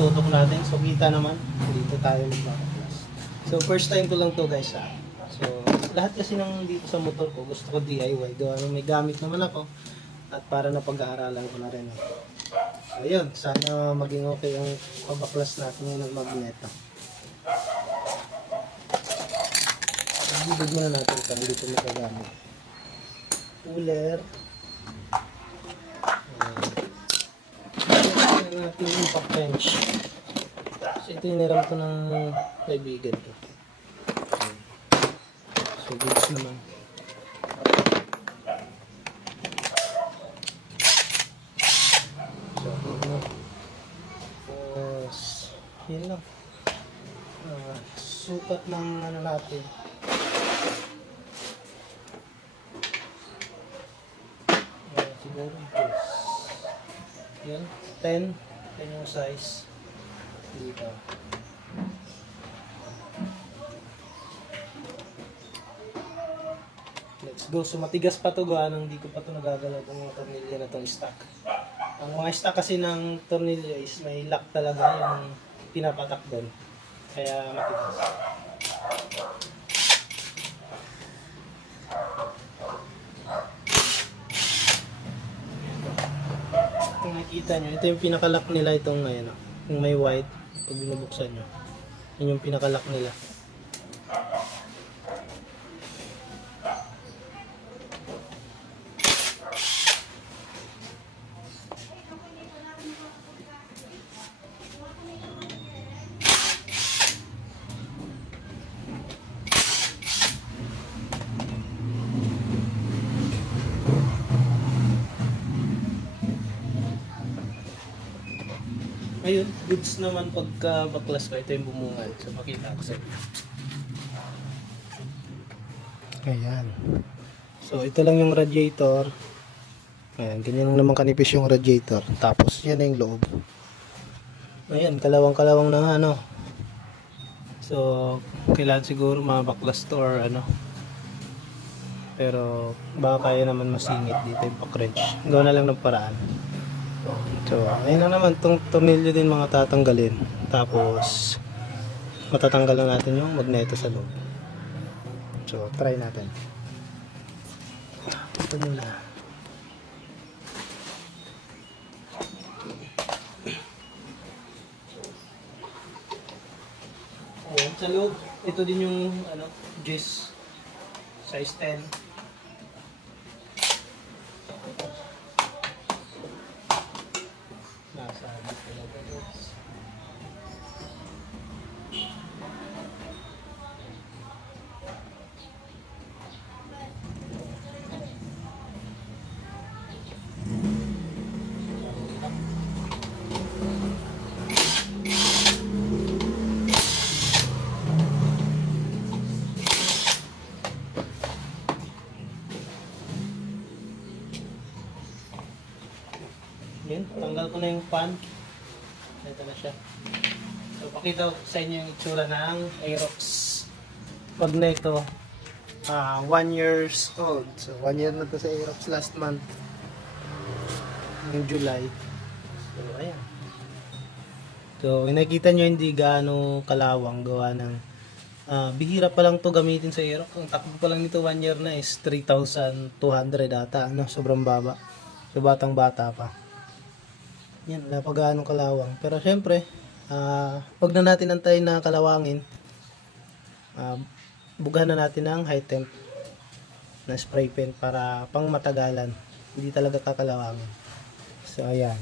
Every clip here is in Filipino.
tutok natin. So kita naman, dito tayo magpapaklas. So first time ko lang to guys ha. So lahat kasi ng dito sa motor ko gusto ko DIY. Gawa may gamit naman ako at para na pag-aaralan ko na rin. So yun, sana maging okay ang pagbaklas natin ng magneto. Ibig muna natin ito, hindi ito magagamit. Cooler. Natin yung impact wrench. So ito yung niram ko ng kaibigan ko. So goods naman. So yun lang. Sukat ng ano natin. Siguro yan, 10 yung size dito. Let's go. So matigas pa to gawa nang hindi ko pa to nagagalaw itong mga tornilyo na itong stock. Ang mga stock kasi ng tornilyo is may lock talaga yung pinapatak doon, kaya matigas. Kung nakikita nyo, ito yung pinakalock nila, itong ayun, yung may white. Pag binubuksan nyo, yun yung pinakalock nila. Ayun, goods naman pagka baklas ko. Ito yung bumungan. So makita ko sa inyo. Ayan. So ito lang yung radiator. Ayan, ganyan lang naman kanipis yung radiator. Tapos yan na yung loob. Ayan, kalawang-kalawang na ano. So kailangan siguro mabaklas to or ano. Pero baka kaya naman masingit dito yung pa-wrench. Gawa na lang ng paraan. So, ayun na naman, itong tornilyo din mga tatanggalin. Tapos, matatanggal na natin yung magneto sa loob. So, try natin. Ito muna. Ayan, sa loob, ito din yung ano, Gis size 10. Yan, tanggal ko na yung pan. Ito na siya. So, pakita ko sa inyo yung itsura ng Aerox magneto. 1 years old. So, 1 year na to sa Aerox last month. Yung July. So, ayan. So, nakikita nyo hindi gaano kalawang gawa ng bihira pa lang to gamitin sa Aerox. Ang takbo pa lang nito 1 year na is 3,200 ata. No? Sobrang baba. So, batang bata pa. Yan, wala pa gaano kalawang. Pero syempre, wag na natin antayin na kalawangin. Bugahan na natin ng high temp na spray paint para pang matagalan. Hindi talaga kakalawangin. So, ayan.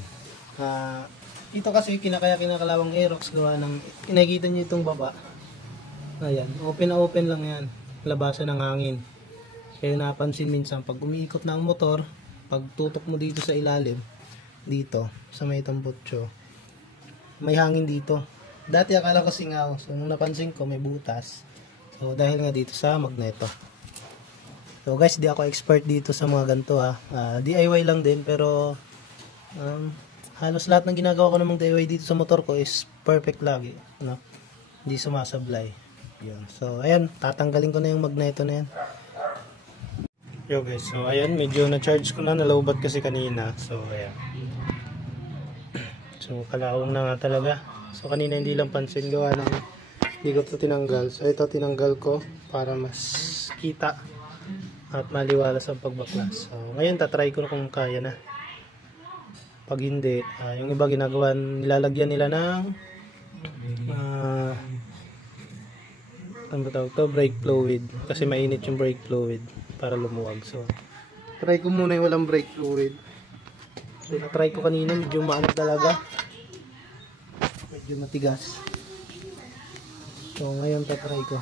Ito kasi kinakalawang Aerox gawa ng, nakikita nyo itong baba. Ayan, open na open lang yan. Labasan ng hangin. Kaya napansin minsan, pag umiikot na ang motor, pag tutok mo dito sa ilalim, dito sa may tambutso, may hangin dito. Dati akala ko singaw, so nung napansin ko may butas. So dahil nga dito sa magneto. So guys, di ako expert dito sa mga ganito ha. DIY lang din, pero halos lahat ng ginagawa ko namang DIY dito sa motor ko is perfect lagi, no? Hindi sumasablay. Yun. So ayan, tatanggalin ko na yung magneto na yan. Yo guys, so ayan, medyo na-charge ko na, nalowbat kasi kanina. So ayan. So kalawang na nga talaga. So kanina hindi lang pansin, gawa ng hindi ko ito tinanggal. So ito tinanggal ko para mas kita at maliwalas ang pagbaklas. So ngayon tatry ko na kung kaya na. Pag hindi, yung iba ginagawa, nilalagyan nila ng ano ba tawag to? Brake fluid. Kasi mainit yung brake fluid para lumuwag. So try ko muna yung walang brake fluid. So na-try ko kanina, medyo maano talaga. Medyo matigas. So ngayon tatry ko.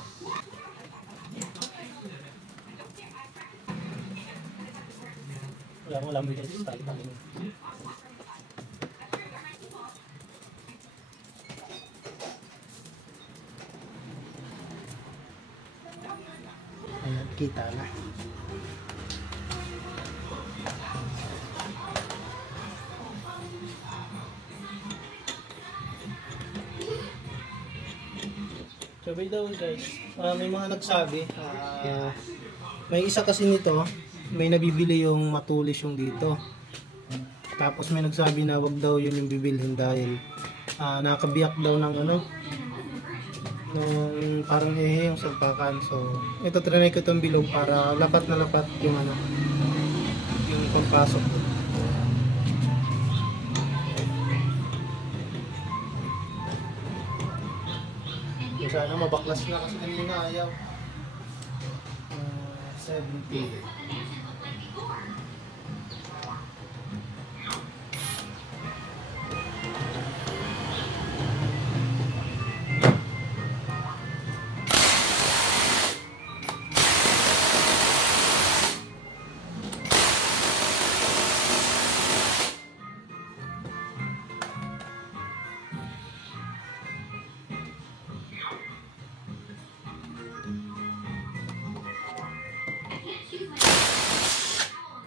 Walang brake fluid. Ayan, kita na. So by the way guys, may mga nagsabi, may isa kasi nito, may nabibili yung matulis yung dito. Tapos may nagsabi na wag daw yun yung bibilhin dahil nakabiyak daw ng ano, nung parang yung saltakan. So ito trinay ko itong bilog para lapat na lapat yung ano, yung pagpasok ko. Sana mabaklas na kasi kanina ayaw. 70.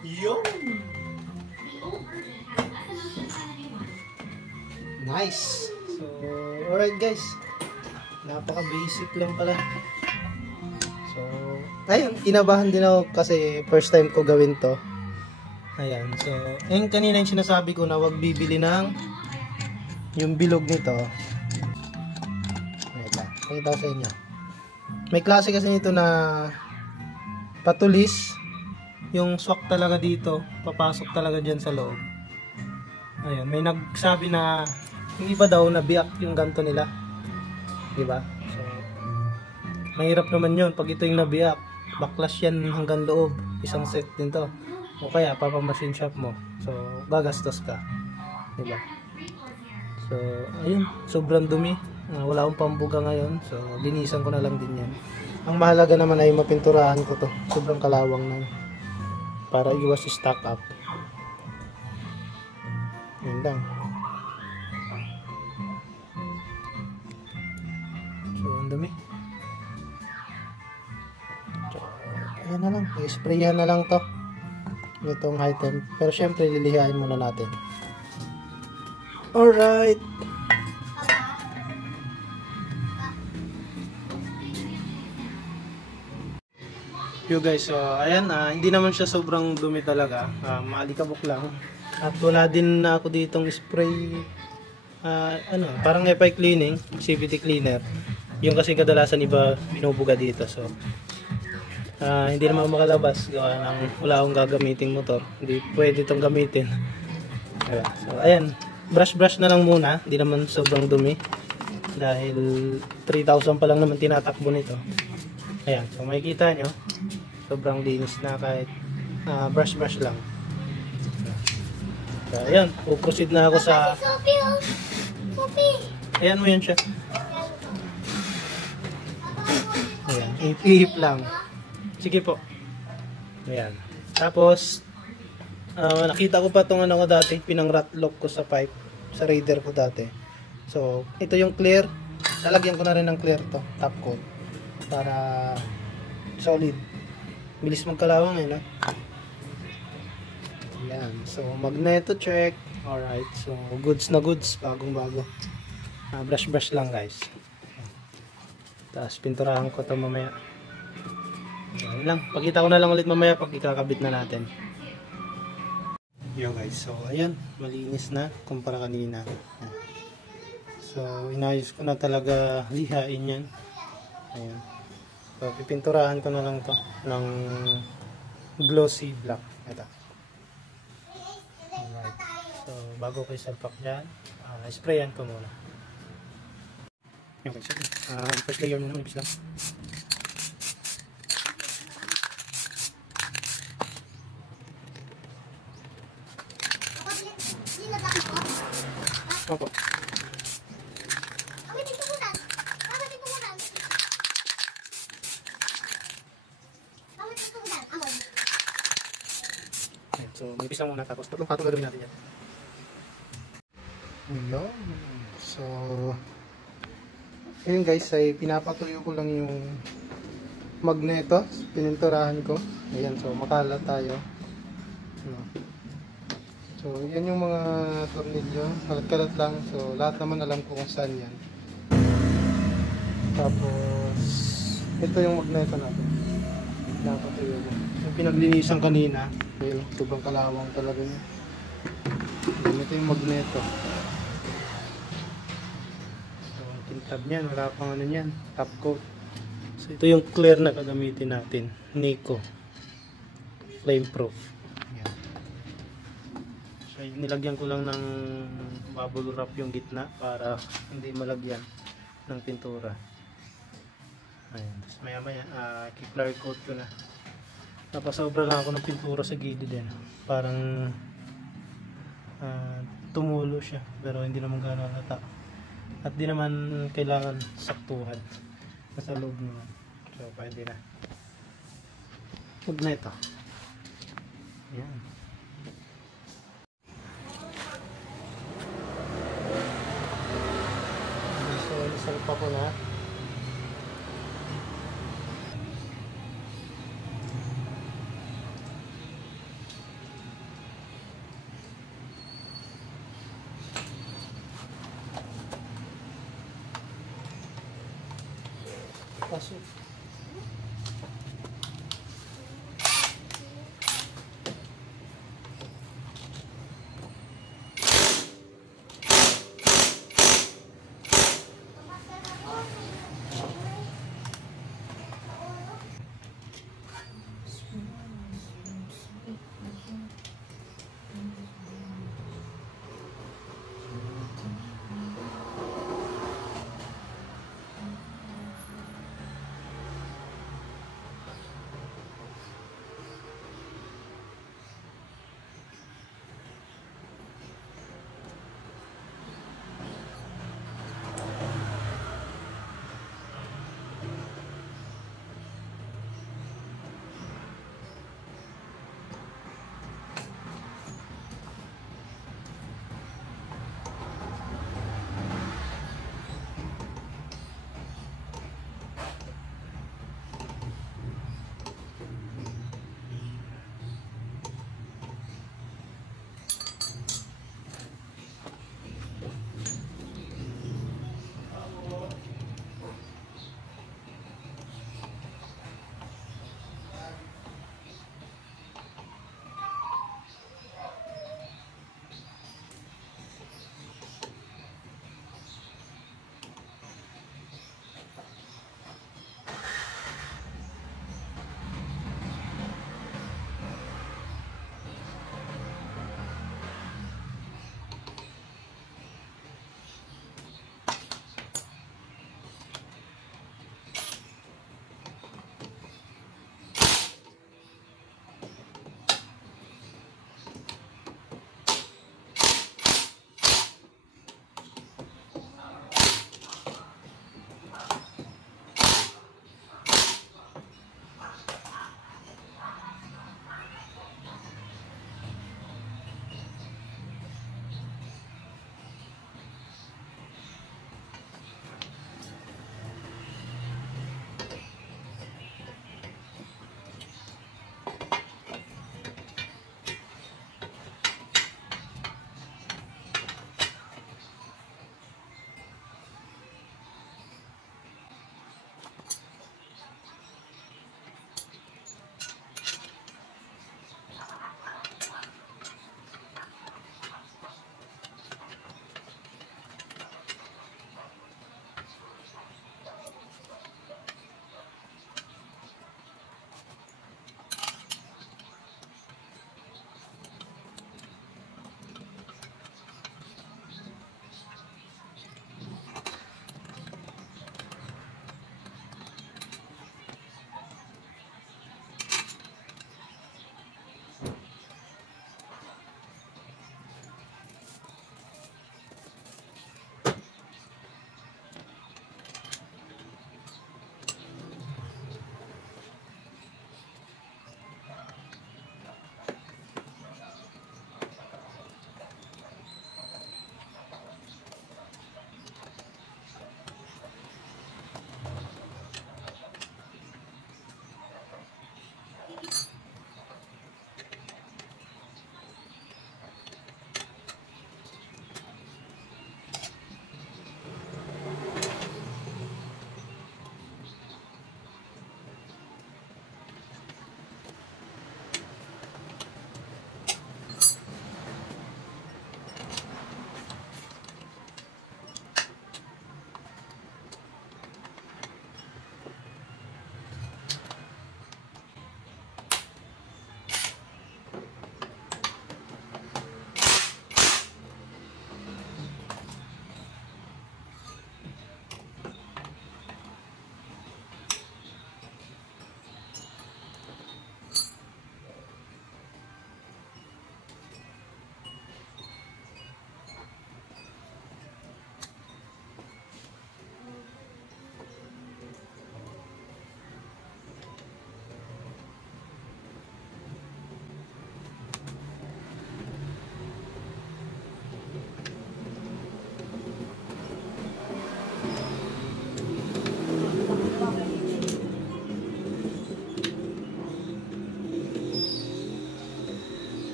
Yo! Nice! So, alright guys. Napaka-basic lang pala. So, ayun, kinabahan din ako kasi first time ko gawin to. Ayan, so, yung kanina yung sinasabi ko na wag bibili ng yung bilog nito. Ito, pakita ko sa inyo. May klase kasi nito na patulis. Yung swak talaga dito, papasok talaga dyan sa loob. Ayan, may nagsabi na yung iba daw na biyak yung ganto nila. Diba? So, mahirap naman yun. Pag ito yung nabiyak, baklas yan hanggang loob. Isang set din to. O kaya, papamachine shop mo. So, gagastos ka. Diba? So, ayun. Sobrang dumi. Wala akong pambuga ngayon. So, linisan ko na lang din yan. Ang mahalaga naman ay mapinturahan ko to. Sobrang kalawang na. Para iwas stock up. Yun lang. So, ang dami. So, ayan na lang. I-sprayan na lang to. Itong high temp. Pero syempre, lilihain muna natin. Alright. Yo guys, so ayan, hindi naman siya sobrang dumi talaga, maalikabok lang. At wala din na ako ditong spray, parang EPI cleaning, CVT cleaner. Yung kasi kadalasan iba binubuga dito, so hindi naman makalabas, gawa ng wala akong gagamiting motor, hindi pwede itong gamitin. So ayan, brush na lang muna, hindi naman sobrang dumi. Dahil 3,000 pa lang naman tinatakbo nito. Ayan, so makikita nyo, sobrang linis na kahit brush lang. So, ayan, puproceed na ako sa... Ayan mo yun siya. Ayan, ihip lang. Sige po. Ayan. Tapos, nakita ko pa itong ano ko dati, pinang-rat lock ko sa pipe, sa Raider ko dati. So, ito yung clear. Lalagyan ko na rin ng clear to, top coat. Para solid. Bilis magkalawang eh, no? Ayan. So, magneto check. Alright. So, goods na goods. Bagong bago. Brush lang guys. Tapos, pinturahan ko ito mamaya. Ayan lang. Pakita ko na lang ulit mamaya pag ikakabit na natin. Yo guys. So, ayan. Malinis na. Kumpara kanina. Ayan. So, inayos ko na talaga lihain yan. Ayan. So, pipinturahan ko na lang to ng glossy black. Ito. Alright. So, bago ko isalpak dyan, sprayan ko muna. Okay, so, first layer muna, manipis lang. Opo. So, manipis lang muna, tapos tatlong patong gagawin natin yan. Ayan. So, ayun guys, ay pinapatuyo ko lang yung magneto. Pininturahan ko. Ayan, so makalat tayo. So, yan yung mga tornilyo. Kalat-kalat lang. So, lahat naman alam ko kung saan yan. Tapos, ito yung magneto natin. Pinapatuyo ko. Yung pinaglinisan kanina. Ayun, sobrang kalawang talaga niya. Ito yung magneto. So, tintab niyan. Wala pang ano niyan. Top coat. So, ito yung clear na gagamitin natin. Nico. Flame proof. Yan. So, nilagyan ko lang ng bubble wrap yung gitna para hindi malagyan ng pintura. Ayan. Tapos maya maya, i-clear coat ko na. Napasobra lang ako ng pintura sa gilid din. Parang tumulo siya. Pero hindi naman gano'n halata. At di naman kailangan saktuhan. Nasa loob naman. So, pwede na. Huwag na ito. Ayan. So, isalpa ko na. Pasok.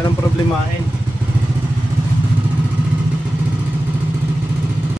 wala nang problemahin.